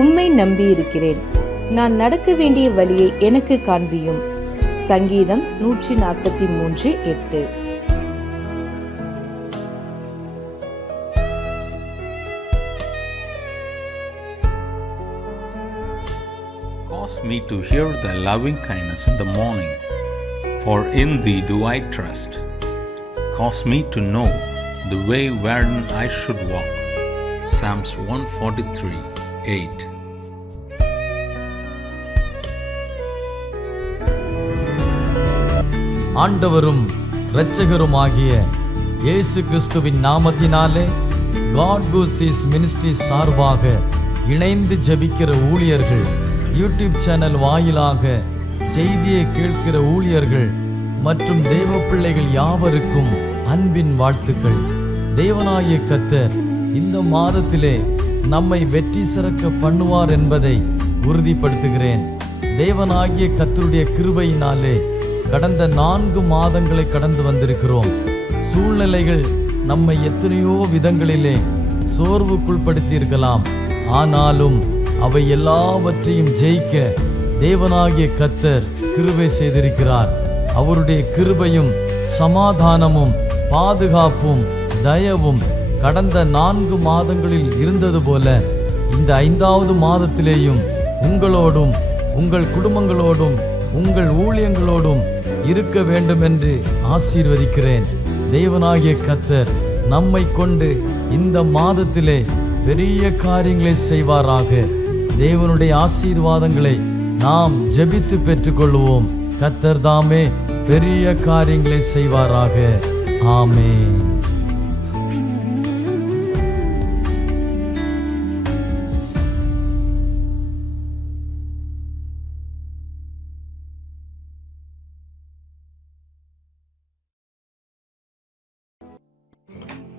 உம்மை நம்பியிருக்கிறேன். நான் நடக்க வேண்டிய வழியை எனக்கு காண்பியும். சங்கீதம் 143:8. Cause me to hear thy loving kindness in the morning, for in thee do I trust. Cause me to know the way wherein I should walk. Psalms 143:8. ஆண்டவரும் இரட்சகருமாகிய இயேசு கிறிஸ்துவின் நாமத்தினாலே காட் குட்ஸ் மினிஸ்ட்ரி சார்பாக இணைந்து ஜெபிக்கிற ஊழியர்கள், யூடியூப் சேனல் வாயிலாக செய்தியை கேட்கிற ஊழியர்கள் மற்றும் தேவ பிள்ளைகள் யாவருக்கும் அன்பின் வாழ்த்துக்கள். தேவனாகிய கர்த்தர் இந்த மாதத்திலே நம்மை வெற்றி சிறக்க பண்ணுவார் என்பதை உறுதிப்படுத்துகிறேன். தேவனாகிய கர்த்தருடைய கிருபையினாலே கடந்த 4 மாதங்களை கடந்து வந்திருக்கிறோம். சூழ்நிலைகள் நம்மை எத்தனையோ விதங்களிலே சோர்வுக்குள்படுத்தியிருக்கலாம். ஆனாலும் அவை எல்லாவற்றையும் ஜெயிக்க தேவனாகிய கர்த்தர் கிருபை செய்திருக்கிறார். அவருடைய கிருபையும் சமாதானமும் பாதுகாப்பும் தயவும் கடந்த 4 மாதங்களில் இருந்தது போல இந்த 5வது மாதத்திலேயும் உங்களோடும் உங்கள் குடும்பங்களோடும் உங்கள் ஊழியங்களோடும் இருக்க வேண்டும் என்று ஆசீர்வதிக்கிறேன். தேவனாகிய கர்த்தர் நம்மை கொண்டு இந்த மாதத்திலே பெரிய காரியங்களை செய்வாராக. தேவனுடைய ஆசீர்வாதங்களை நாம் ஜெபித்து பெற்றுக்கொள்வோம். கர்த்தர் தாமே பெரிய காரியங்களை செய்வாராக. ஆமென்.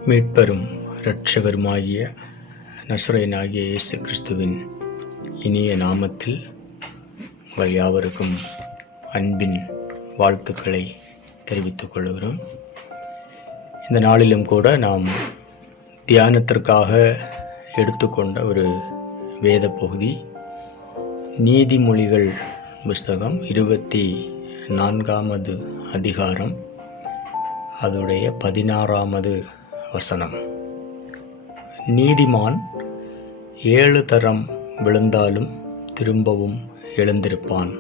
மீட்பரும் இரட்சகருமாகிய நசரேயனாகிய இயேசு கிறிஸ்துவின் இனிய நாமத்தில் உங்கள் யாவருக்கும் அன்பின் வாழ்த்துக்களை தெரிவித்துக் கொள்கிறோம். இந்த நாளிலும் கூட நாம் தியானத்திற்காக எடுத்துக்கொண்ட ஒரு வேத பகுதி நீதிமொழிகள் புஸ்தகம் 24வது அதிகாரம், அதோடைய 16வது வசனம். நீதிமான் 7 தரம் விழுந்தாலும் திரும்பவும் எழுந்திருப்பான்,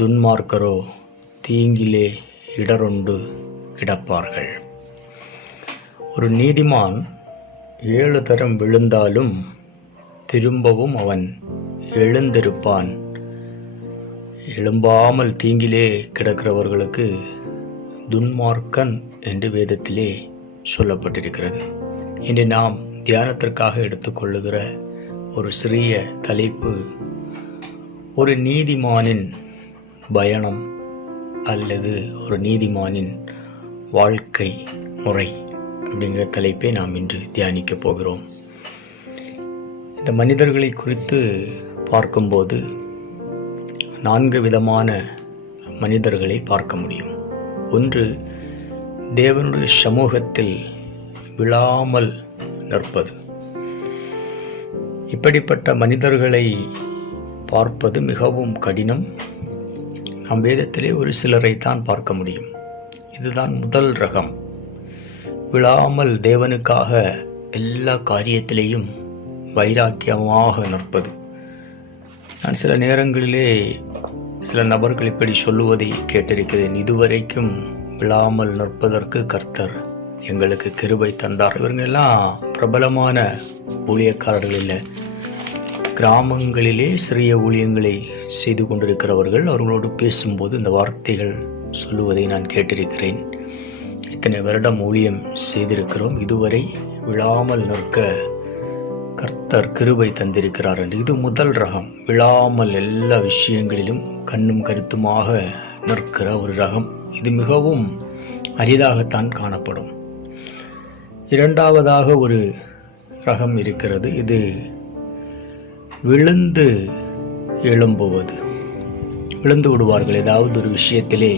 துன்மார்க்கரோ தீங்கிலே இடரொண்டு கிடப்பார்கள். ஒரு நீதிமான் 7 தரம் விழுந்தாலும் திரும்பவும் அவன் எழுந்திருப்பான். எழும்பாமல் தீங்கிலே கிடக்கிறவர்களுக்கு துன்மார்க்கன் என்று வேதத்திலே சொல்லப்பட்டிருக்கிறது. இன்று நாம் தியானத்திற்காக எடுத்துக்கொள்ளுகிற ஒரு சிறிய தலைப்பு, ஒரு நீதிமானின் பயணம் அல்லது ஒரு நீதிமானின் வாழ்க்கை முறை அப்படிங்கிற தலைப்பை நாம் இன்று தியானிக்க போகிறோம். இந்த மனிதர்களை குறித்து பார்க்கும்போது 4 விதமான மனிதர்களை பார்க்க முடியும். ஒன்று, தேவனுடைய சமூகத்தில் விழாமல் நிற்பது. இப்படிப்பட்ட மனிதர்களை பார்ப்பது மிகவும் கடினம். நாம் வேதத்திலே ஒரு சிலரைத்தான் பார்க்க முடியும். இதுதான் முதல் ரகம். விழாமல் தேவனுக்காக எல்லா காரியத்திலேயும் வைராக்கியமாக நிற்பது. நான் சில நேரங்களிலே சில நபர்கள் இப்படி சொல்லுவதை கேட்டிருக்கிறேன். இதுவரைக்கும் விழாமல் நிற்பதற்கு கர்த்தர் எங்களுக்கு கிருபை தந்தார். இவங்கெல்லாம் பிரபலமான ஊழியக்காரர்கள் இல்லை, கிராமங்களிலே சிறிய ஊழியங்களை செய்து கொண்டிருக்கிறவர்கள். அவர்களோடு பேசும்போது இந்த வார்த்தைகள் சொல்லுவதை நான் கேட்டிருக்கிறேன். இத்தனை வருடம் ஊழியம் செய்திருக்கிறோம், இதுவரை விழாமல் நிற்க கர்த்தர் கிருபை தந்திருக்கிறார் என்று. இது முதல் ரகம். விழாமல் எல்லா விஷயங்களிலும் கண்ணும் கருத்துமாக நிற்கிற ஒரு ரகம். இது மிகவும் அரிதாகத்தான் காணப்படும். இரண்டாவதாக ஒரு ரகம் இருக்கிறது. இது விழுந்து எழும்புவது. விழுந்து விடுவார்கள். ஏதாவது ஒரு விஷயத்திலே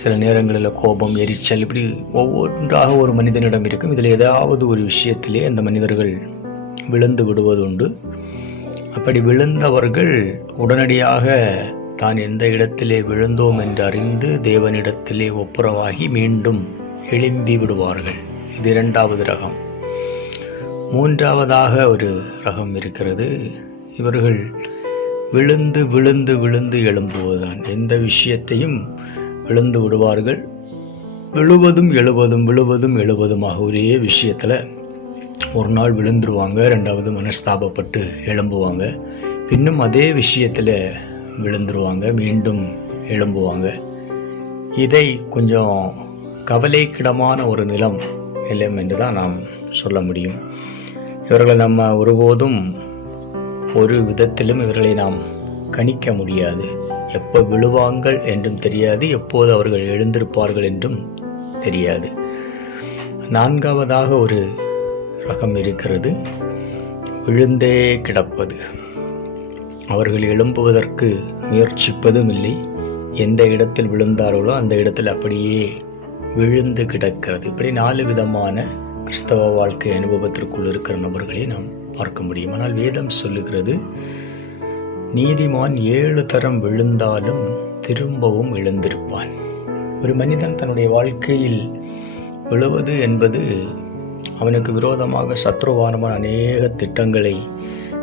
சில நேரங்களில் கோபம், எரிச்சல், இப்படி ஒவ்வொன்றாக ஒரு மனிதனிடம் இருக்கும். இதில் ஏதாவது ஒரு விஷயத்திலே அந்த மனிதர்கள் விழுந்து விடுவதுண்டு. அப்படி விழுந்தவர்கள் உடனடியாக தான் எந்த இடத்திலே விழுந்தோம் என்று அறிந்து தேவனிடத்திலே ஒப்புரவாகி மீண்டும் எழும்பி விடுவார்கள். இது இரண்டாவது ரகம். மூன்றாவதாக ஒரு ரகம் இருக்கிறது. இவர்கள் விழுந்து விழுந்து விழுந்து எழும்புவதுதான். எந்த விஷயத்தையும் விழுந்து விடுவார்கள். விழுவதும் எழுவதும் விழுவதும் எழுவதுமாக ஒரே விஷயத்தில் ஒரு நாள் விழுந்துருவாங்க, ரெண்டாவது மனஸ்தாபப்பட்டு எழும்புவாங்க, பின்னும் அதே விஷயத்தில் விழுந்துருவாங்க, மீண்டும் எழும்புவாங்க. இதை கொஞ்சம் கவலைக்கிடமான ஒரு நிலம் என்று தான் நாம் சொல்ல முடியும். இவர்களை நம்ம ஒருபோதும் ஒரு விதத்திலும் இவர்களை நாம் கணிக்க முடியாது. எப்போ விழுவாங்கள் என்றும் தெரியாது, எப்போது அவர்கள் எழுந்திருப்பார்கள் என்றும் தெரியாது. நான்காவதாக ஒரு ரகம் இருக்கிறது, விழுந்தே கிடப்பது. அவர்கள் எழும்புவதற்கு முயற்சிப்பதும் இல்லை. எந்த இடத்தில் விழுந்தார்களோ அந்த இடத்தில் அப்படியே விழுந்து கிடக்கிறது. இப்படி 4 விதமான கிறிஸ்தவ வாழ்க்கை அனுபவத்திற்குள் இருக்கிற நபர்களை நாம் பார்க்க முடியும். ஆனால் வேதம் சொல்லுகிறது, நீதிமான் 7 தரம் விழுந்தாலும் திரும்பவும் எழுந்திருப்பான். ஒரு மனிதன் தன்னுடைய வாழ்க்கையில் விழுவது என்பது அவனுக்கு விரோதமாக சத்ருவானமான அநேக திட்டங்களை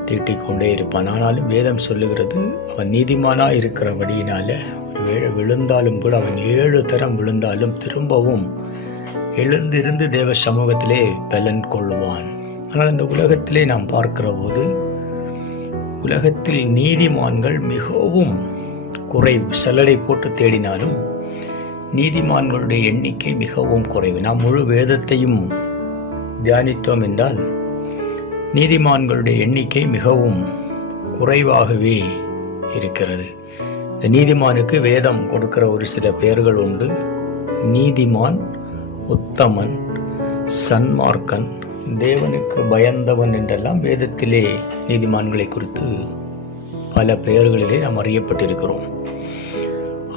தீட்டிக்கொண்டே இருப்பான். ஆனாலும் வேதம் சொல்லுகிறது, அவன் நீதிமானாக இருக்கிறபடியினால விழுந்தாலும் கூட அவன் 7 தரம் விழுந்தாலும் திரும்பவும் எழுந்திருந்து தேவ சமூகத்திலே பலன் கொள்வான். ஆனால் இந்த உலகத்திலே நாம் பார்க்கிற போது உலகத்தில் நீதிமான்கள் மிகவும் குறைவு. சல்லடை போட்டு தேடினாலும் நீதிமான்களுடைய எண்ணிக்கை மிகவும் குறைவு. நாம் முழு வேதத்தையும் தியானித்தோம் என்றால் நீதிமான்களுடைய எண்ணிக்கை மிகவும் குறைவாகவே இருக்கிறது. இந்த நீதிமானுக்கு வேதம் கொடுக்கிற ஒரு சில பெயர்கள் உண்டு. நீதிமான், உத்தமன், சன்மார்க்கன், தேவனுக்கு பயந்தவன் என்றெல்லாம் வேதத்திலே நீதிமான்களை குறித்து பல பெயர்களிலே நாம் அறியப்பட்டிருக்கிறோம்.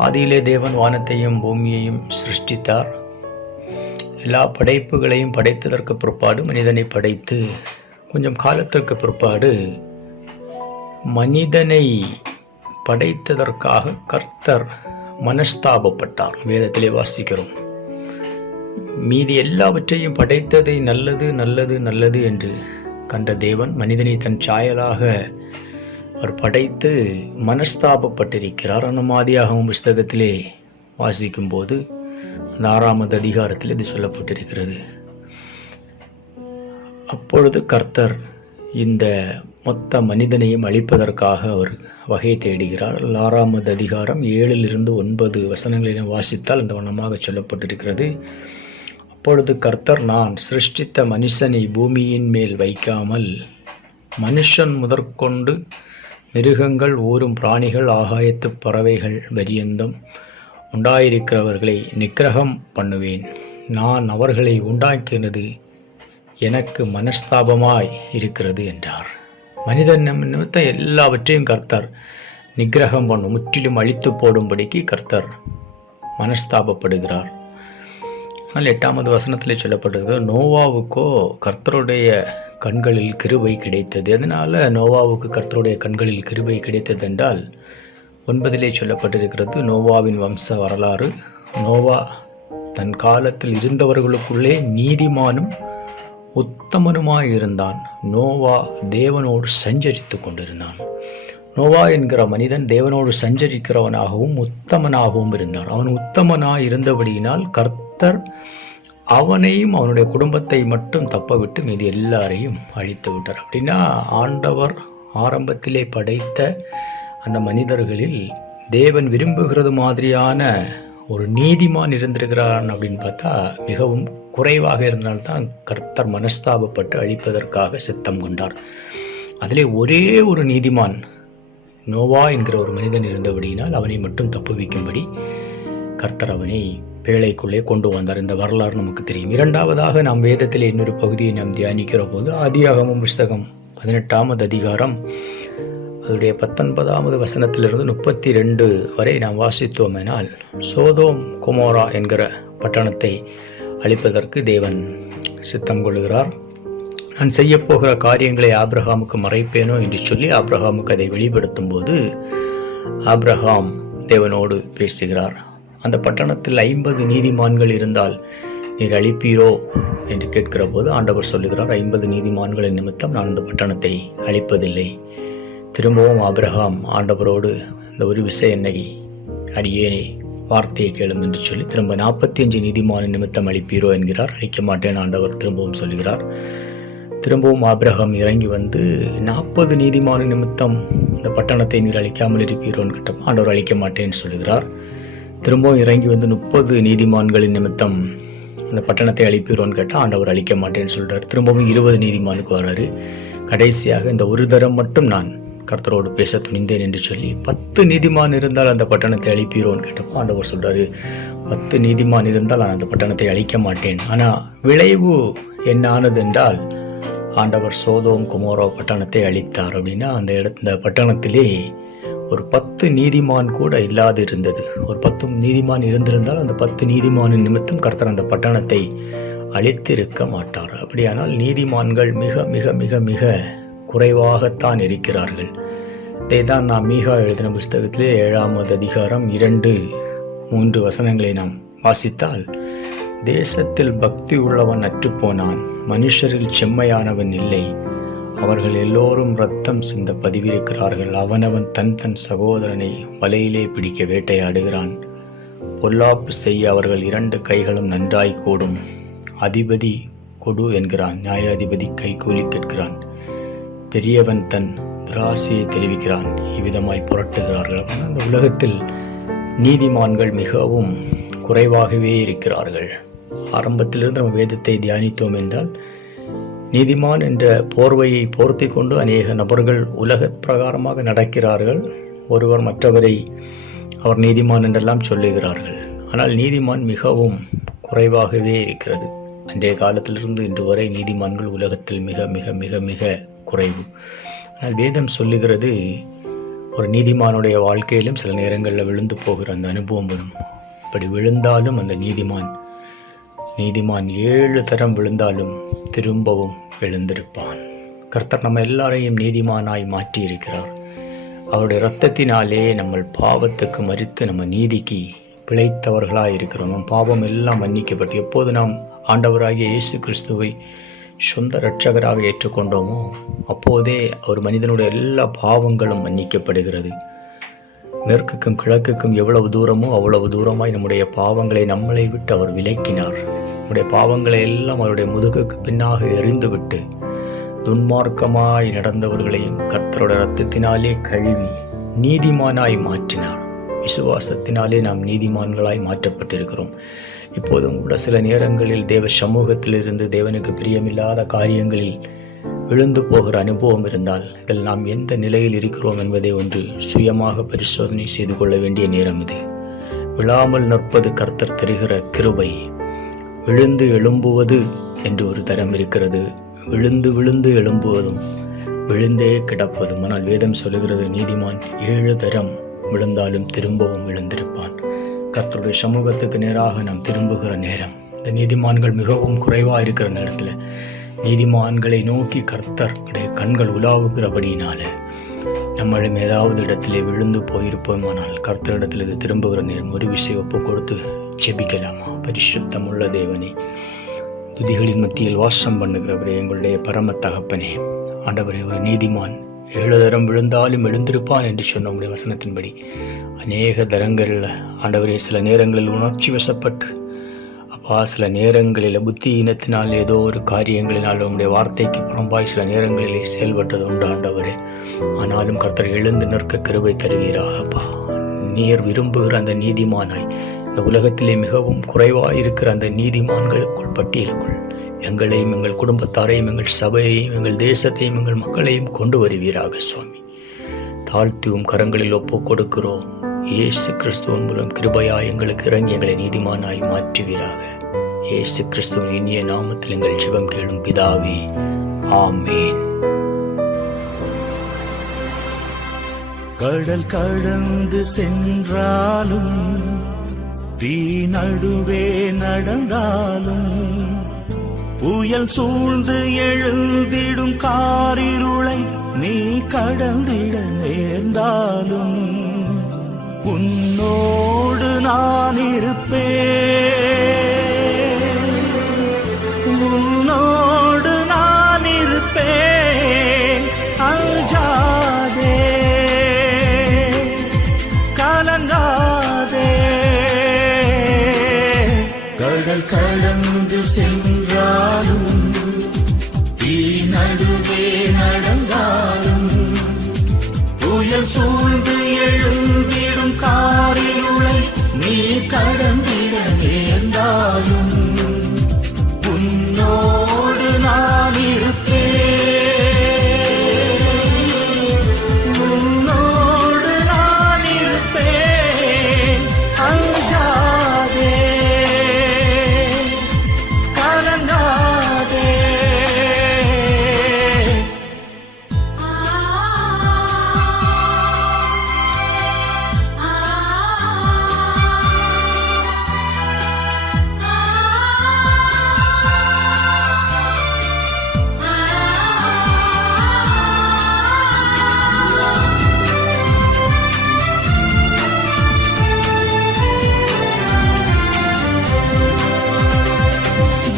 ஆதியிலே தேவன் வானத்தையும் பூமியையும் சிருஷ்டித்தார். எல்லா படைப்புகளையும் படைத்ததற்கு பிற்பாடு மனிதனை படைத்து கொஞ்சம் காலத்திற்கு பிற்பாடு மனிதனை படைத்ததற்காக கர்த்தர் மனஸ்தாபப்பட்டார். வேதத்திலே வாசிக்கிறோம். மீதி எல்லாவற்றையும் படைத்ததை நல்லது நல்லது நல்லது என்று கண்ட தேவன் மனிதனை தன் சாயலாக அவர் படைத்து மனஸ்தாபப்பட்டிருக்கிறார். ஆதியாகமம் புஸ்தகத்திலே வாசிக்கும் போது அந்த 6வது அதிகாரத்தில் இது சொல்லப்பட்டிருக்கிறது. அப்பொழுது கர்த்தர் இந்த மொத்த மனிதனையும் அழிப்பதற்காக அவர் வகை தேடுகிறார். 6வது அதிகாரம் 7-9 வசனங்களை வாசித்தால் அந்த வண்ணமாக சொல்லப்பட்டிருக்கிறது. அப்பொழுது கர்த்தர், நான் சிருஷ்டித்த மனுஷனை பூமியின் மேல் வைக்காமல் மனுஷன் முதற்கொண்டு மிருகங்கள், ஊரும் பிராணிகள், ஆகாயத்து பறவைகள் பரியந்தம் உண்டாயிருக்கிறவர்களை நிக்கிரகம் பண்ணுவேன். நான் அவர்களை உண்டாக்கினது எனக்கு மனஸ்தாபமாய் இருக்கிறது என்றார். மனிதன் நிமித்தம் எல்லாவற்றையும் கர்த்தர் நிக்கிரகம் பண்ணும், முற்றிலும் அழித்து போடும்படிக்கு கர்த்தர் மனஸ்தாபப்படுகிறார். ஆனால் 8வது வசனத்திலே சொல்லப்பட்டது, நோவாவுக்கோ கர்த்தருடைய கண்களில் கிருபை கிடைத்தது. அதனால் நோவாவுக்கு கர்த்தருடைய கண்களில் கிருபை கிடைத்தது என்றால் 9 சொல்லப்பட்டிருக்கிறது, நோவாவின் வம்ச வரலாறு. நோவா தன் காலத்தில் இருந்தவர்களுக்குள்ளே நீதிமானும் உத்தமனுமாய் இருந்தான். நோவா தேவனோடு சஞ்சரித்து கொண்டிருந்தான். நோவா என்கிற மனிதன் தேவனோடு சஞ்சரிக்கிறவனாகவும் உத்தமனாகவும் இருந்தார். அவன் உத்தமனாய் இருந்தபடியினால் கர்த்தர் அவனையும் அவனுடைய குடும்பத்தை மட்டும் தப்ப விட்டு மீது எல்லாரையும் அழித்து விட்டார். அப்படின்னா ஆண்டவர் ஆரம்பத்திலே படைத்த அந்த மனிதர்களில் தேவன் விரும்புகிறது மாதிரியான ஒரு நீதிமான் இருந்திருக்கிறான் அப்படின்னு பார்த்தா மிகவும் குறைவாக இருந்தால்தான் கர்த்தர் மனஸ்தாபப்பட்டு அழிப்பதற்காக சித்தம் கொண்டார். அதிலே ஒரே ஒரு நீதிமான் நோவா என்கிற ஒரு மனிதன் இருந்தபடியினால் அவனை மட்டும் தப்புவிக்கும்படி கர்த்தர் அவனை பேழைக்குள்ளே கொண்டு வந்தார். இந்த வரலாறு நமக்கு தெரியும். 2வதாக நாம் வேதத்தில் இன்னொரு பகுதியை நாம் தியானிக்கிற போது ஆதியாகமம் புஸ்தகம் 18வது அதிகாரம் அதனுடைய 19வது வசனத்திலிருந்து 32 வரை நாம் வாசித்தோமெனால் சோதோம் கொமோரா என்கிற பட்டணத்தை அழிப்பதற்கு தேவன் சித்தம் கொள்கிறார். நான் செய்யப்போகிற காரியங்களை ஆபிரகாமுக்கு மறைப்பேனோ என்று சொல்லி ஆபிரகாமுக்கு அதை வெளிப்படுத்தும் போது ஆபிரகாம் தேவனோடு பேசுகிறார். அந்த பட்டணத்தில் 50 நீதிமான்கள் இருந்தால் நீர் அழிப்பீரோ என்று கேட்கிற போது ஆண்டவர் சொல்லுகிறார், 50 நீதிமான்களின் நிமித்தம் நான் அந்த பட்டணத்தை அழிப்பதில்லை. திரும்பவும் ஆபிரகாம் ஆண்டவரோடு இந்த ஒரு விஷயம் என்னை அடியேனே வார்த்தையை கேளும் என்று சொல்லி திரும்ப 45 நீதிமான நிமித்தம் அழிப்பீரோ என்கிறார். அழிக்க மாட்டேன் ஆண்டவர் திரும்பவும் சொல்லுகிறார். திரும்பவும் ஆபிரகாம் இறங்கி வந்து 40 நீதிமான நிமித்தம் இந்த பட்டணத்தை நீர் அழிக்காமல் இருப்பீரோன்னு கேட்டப்போ ஆண்டவர் அழிக்க மாட்டேன்னு சொல்லுகிறார். திரும்பவும் இறங்கி வந்து 30 நீதிமான்களின் நிமித்தம் இந்த பட்டணத்தை அழிப்பீரோன்னு கேட்டால் ஆண்டவர் அழிக்க மாட்டேன்னு சொல்கிறார். திரும்பவும் 20 நீதிமானுக்கு வர்றாரு. கடைசியாக இந்த ஒரு தரம் மட்டும் நான் கர்த்தரோடு பேச துணிந்தேன் என்று சொல்லி 10 நீதிமான் இருந்தால் அந்த பட்டணத்தை அழிப்பீரோன்னு கேட்டப்போ ஆண்டவர் சொல்கிறாரு, 10 நீதிமான் இருந்தால் நான் அந்த பட்டணத்தை அழிக்க மாட்டேன். ஆனால் விளைவு என்ன ஆனது என்றால் ஆண்டவர் சோதோம் குமோரா பட்டணத்தை அழித்தார். அப்படின்னா அந்த பட்டணத்திலே ஒரு 10 நீதிமான் கூட இல்லாது இருந்தது. ஒரு 10 நீதிமான் இருந்திருந்தால் அந்த 10 நீதிமானின் நிமித்தம் கர்த்தர் அந்த பட்டணத்தை அழித்திருக்க மாட்டார். அப்படியானால் நீதிமான்கள் மிக மிக மிக மிக குறைவாகத்தான் இருக்கிறார்கள். இதை தான் நாம் மீகா எழுதின புஸ்தகத்திலே 7ஆம் அதிகாரம் 2-3 வசனங்களை நாம் வாசித்தால், தேசத்தில் பக்தி உள்ளவன் அற்றுப்போனான், மனுஷரில் செம்மையானவன் இல்லை, அவர்கள் எல்லோரும் இரத்தம் சிந்த பதிவிருக்கிறார்கள், அவனவன் தன் தன் சகோதரனை வலையிலே பிடிக்க வேட்டையாடுகிறான், பொல்லாப்பு செய்ய அவர்கள் 2 கைகளும் நன்றாய் கூடும், அதிபதி கொடு என்கிறான், நியாயாதிபதி கைகூலி கேட்கிறான், பெரியவன் தன் துராசையை தெரிவிக்கிறான், இவ்விதமாய் புரட்டுகிறார்கள். அப்படின்னா அந்த உலகத்தில் நீதிமான்கள் மிகவும் குறைவாகவே இருக்கிறார்கள். ஆரம்பத்திலிருந்து நம்ம வேதத்தை தியானித்தோம் என்றால், நீதிமான் என்ற போர்வையை போர்த்தி கொண்டு அநேக நபர்கள் உலக பிரகாரமாக நடக்கிறார்கள். ஒருவர் மற்றவரை அவர் நீதிமான் என்றெல்லாம் சொல்லுகிறார்கள். ஆனால் நீதிமான் மிகவும் குறைவாகவே இருக்கிறது. அன்றைய காலத்திலிருந்து இன்று வரை நீதிமான்கள் உலகத்தில் மிக மிக மிக மிக குறைவு. ஆனால் வேதம் சொல்லுகிறது, ஒரு நீதிமானுடைய வாழ்க்கையிலும் சில நேரங்களில் விழுந்து போகிற அந்த அனுபவம் வரும். அப்படி விழுந்தாலும் அந்த நீதிமான் 7 தரம் விழுந்தாலும் திரும்பவும் எழுந்திருப்பான். கர்த்தர் நம்ம எல்லாரையும் நீதிமானாய் மாற்றி இருக்கிறார். அவருடைய இரத்தத்தினாலே நம்ம பாவத்துக்கு மரித்து நம்ம நீதிக்கு பிழைத்தவர்களாக இருக்கிறோம். நம் பாவம் எல்லாம் மன்னிக்கப்பட்டு எப்போது நாம் ஆண்டவராகிய இயேசு கிறிஸ்துவை சொந்த இரட்சகராக ஏற்றுக்கொண்டோமோ அப்போதே ஒரு மனிதனுடைய எல்லா பாவங்களும் மன்னிக்கப்படுகிறது. மேற்குக்கும் கிழக்குக்கும் எவ்வளவு தூரமோ அவ்வளவு தூரமாய் நம்முடைய பாவங்களை நம்மளை விட்டு அவர் விலக்கினார். நம்முடைய பாவங்களை எல்லாம் அவருடைய முதுகுக்கு பின்னாக எறிந்துவிட்டு துன்மார்க்கமாய் நடந்தவர்களையும் கர்த்தருடைய இரத்தத்தினாலே கழுவி நீதிமானாய் மாற்றினார். விசுவாசத்தினாலே நாம் நீதிமான்களாய் மாற்றப்பட்டிருக்கிறோம். இப்போதும் கூட சில நேரங்களில் தேவ சமூகத்திலிருந்து தேவனுக்கு பிரியமில்லாத காரியங்களில் விழுந்து போகிற அனுபவம் இருந்தால், இதில் நாம் எந்த நிலையில் இருக்கிறோம் என்பதை ஒன்று சுயமாக பரிசோதனை செய்து கொள்ள வேண்டிய நேரம் இது. விழாமல் நிற்பது கர்த்தர் தருகிற கிருபை. விழுந்து எழும்புவது என்று ஒரு தரம் இருக்கிறது, விழுந்து விழுந்து எழும்புவதும் விழுந்தே கிடப்பதும். ஆனால் வேதம் சொல்லுகிறது, நீதிமான் 7 தரம் விழுந்தாலும் திரும்பவும் எழுந்திருப்பான். கர்த்தருடைய சமூகத்துக்கு நேராக நாம் திரும்புகிற நேரம், இந்த நீதிமான்கள் மிகவும் குறைவாக இருக்கிற நேரத்தில் நீதிமான்களை நோக்கி கர்த்தருடைய கண்கள் உலாவுகிறபடியினால நம்மளும் ஏதாவது இடத்திலே விழுந்து போயிருப்போமானால் கர்த்தரிடத்தில் இது திரும்புகிற நேரம் ஒரு விஷயம் ஒப்பு கொடுத்து ஜெபிக்கலாமா? பரிசுத்தம் உள்ள தேவனே, துதிகளின் மத்தியில் வாசம் பண்ணுகிறவரே, எங்களுடைய பரம தகப்பனே, ஆண்டவரே, ஒரு நீதிமான் 7 தரம் விழுந்தாலும் எழுந்திருப்பான் என்று சொன்ன உங்களுடைய வசனத்தின்படி அநேக தரங்களில் ஆண்டவரே சில நேரங்களில் உணர்ச்சி வசப்பட்டு அப்பா, சில நேரங்களில் புத்தியினத்தினால் ஏதோ ஒரு காரியங்களினால் உங்களுடைய வார்த்தைக்கு புறம்பாய் சில நேரங்களிலே செயல்பட்டது உண்டு ஆண்டவரே. ஆனாலும் கர்த்தர் எழுந்து நிற்க கிருபை தருவீராகப்பா. நீர் விரும்புகிற அந்த நீதிமானாய் இந்த உலகத்திலே மிகவும் குறைவாக இருக்கிற அந்த நீதிமான்களுக்குள் பட்டியலுக்குள் எங்களையும் எங்கள் குடும்பத்தாரையும் எங்கள் சபையையும் எங்கள் தேசத்தையும் எங்கள் மக்களையும் கொண்டு வருவீராக சுவாமி. தாழ்த்தியும் கரங்களில் ஒப்பு கொடுக்கிறோம். இயேசு கிறிஸ்துவின் மூலம் கிருபையாய் எங்களுக்கு இறங்கி எங்களை நீதிமானாய் மாற்றுவீராக. இயேசு கிறிஸ்துவின் இனிய நாமத்தில் எங்கள் ஜெபம் கேளும் பிதாவே, ஆமேன். கடல் கடந்து சென்றாலும் தீ நடுவே நடந்தாலும் புயல் சூழ்ந்து எழுந்திடும் காரிருளை நீ கடந்திட நேர்ந்தாலும் உன்னோடு நான் இருப்பேன், உன்னோடு நான் இருப்பேன். அஞ்சாதே, கலங்காதே. கடல் கடந்து சென்றாலும் தீ நடுவே நடந்தாலும் புயல் சூழ்ந்து எழுந்திடும் காரிருளை நீ கடந்திட நேர்ந்தாலும் உன்னோடு நான் இருப்பேன், உன்னோடு நான் இருப்பேன். அஞ்சாதே, கலங்காதே.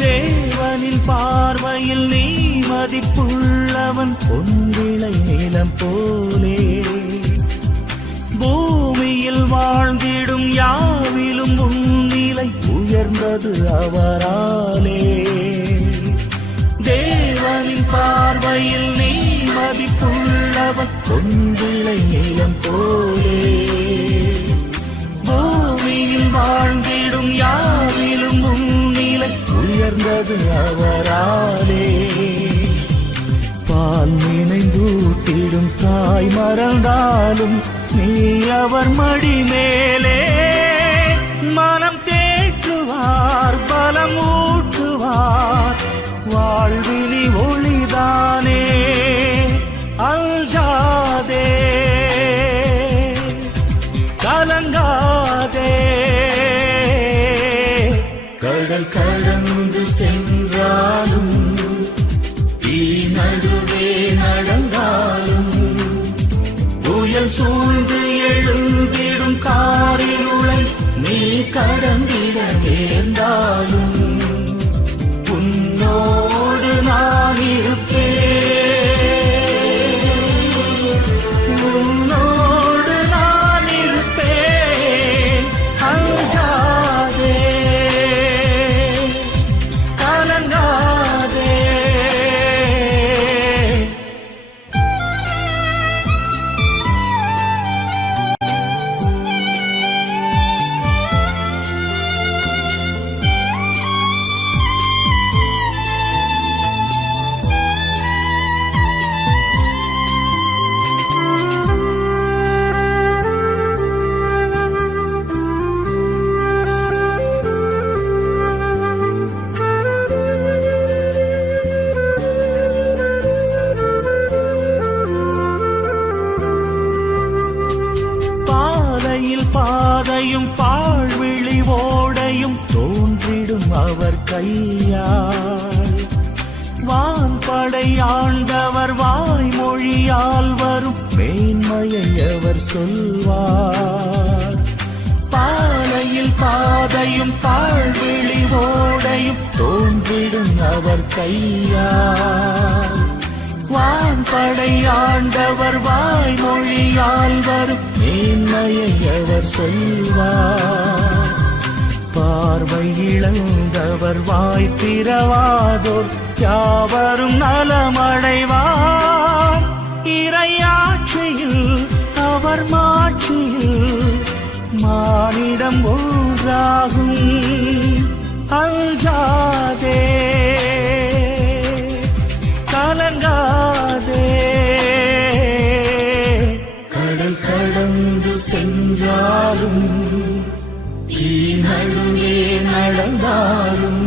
தேவனின் பார்வையில் நீ மதிப்புள்ளவன், பொன்விளை நிலம் போலே. பூமியில் வாழ்ந்திடும் யாவிலும் உன்னிலை உயர்ந்தது அவராலே. தேவனின் பார்வையில் நீ மதிப்புள்ளவன், பொன்விளை நிலம் போலே. பூமியில் வாழ்ந்திடும் யாவிலும் உன்னிலை உயர்ந்தது அவராலே. பால் நினைந்தூட்டிடும் தாய் மறந்தாலும் நீ அவர் மடி மேலே. மனம் தேற்றுவார், பலம் ஊட்டுவார், வாழ்வினி ஒளிதானே. அஞ்சாதே, கலங்காதே. கடல் கடந்து சென்றாலும் தீ நடுவே நடந்தாலும் புயல் சூழ்ந்து எழுந்திடும் காரிருளை நீ கடந்திட நேர்ந்தாலும் உன்னோடு நான் இருப்பேன், உன்னோடு நான் இருப்பேன். அஞ்சாதே, கலங்காதே. பாதையில் பாதையும் பாழ்விழி ஓடையும் தோன்றிடும் அவர் கையால். வான்படை ஆண்டவர் வாய்மொழியால் வரும் மேன்மையை அவர் சொல்வார். பாலையில் பாதையும் பாழ்விழி ஓடையும் தோன்றிடும் அவர் கையால். வான்படை ஆண்டவர் வாய்மொழியால் வரும் மேன்மையை அவர் சொல்வார். பார்வை இழந்தவர் வாய் திறவாதோர் யாவரும் நலமடைவார். இறையாட்சியில் அவர் மாட்சியில் மானிடம் ஒன்றாகும். அஞ்சாதே, கலங்காதே. கடல் கடந்து சென்றாலும் தீ நடுவே நடந்தாலும்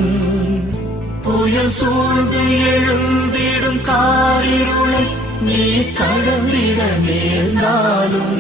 புயல் சூழ்ந்து எழுந்திடும் காரிருளை நீ கடந்திட நேர்ந்தாலும்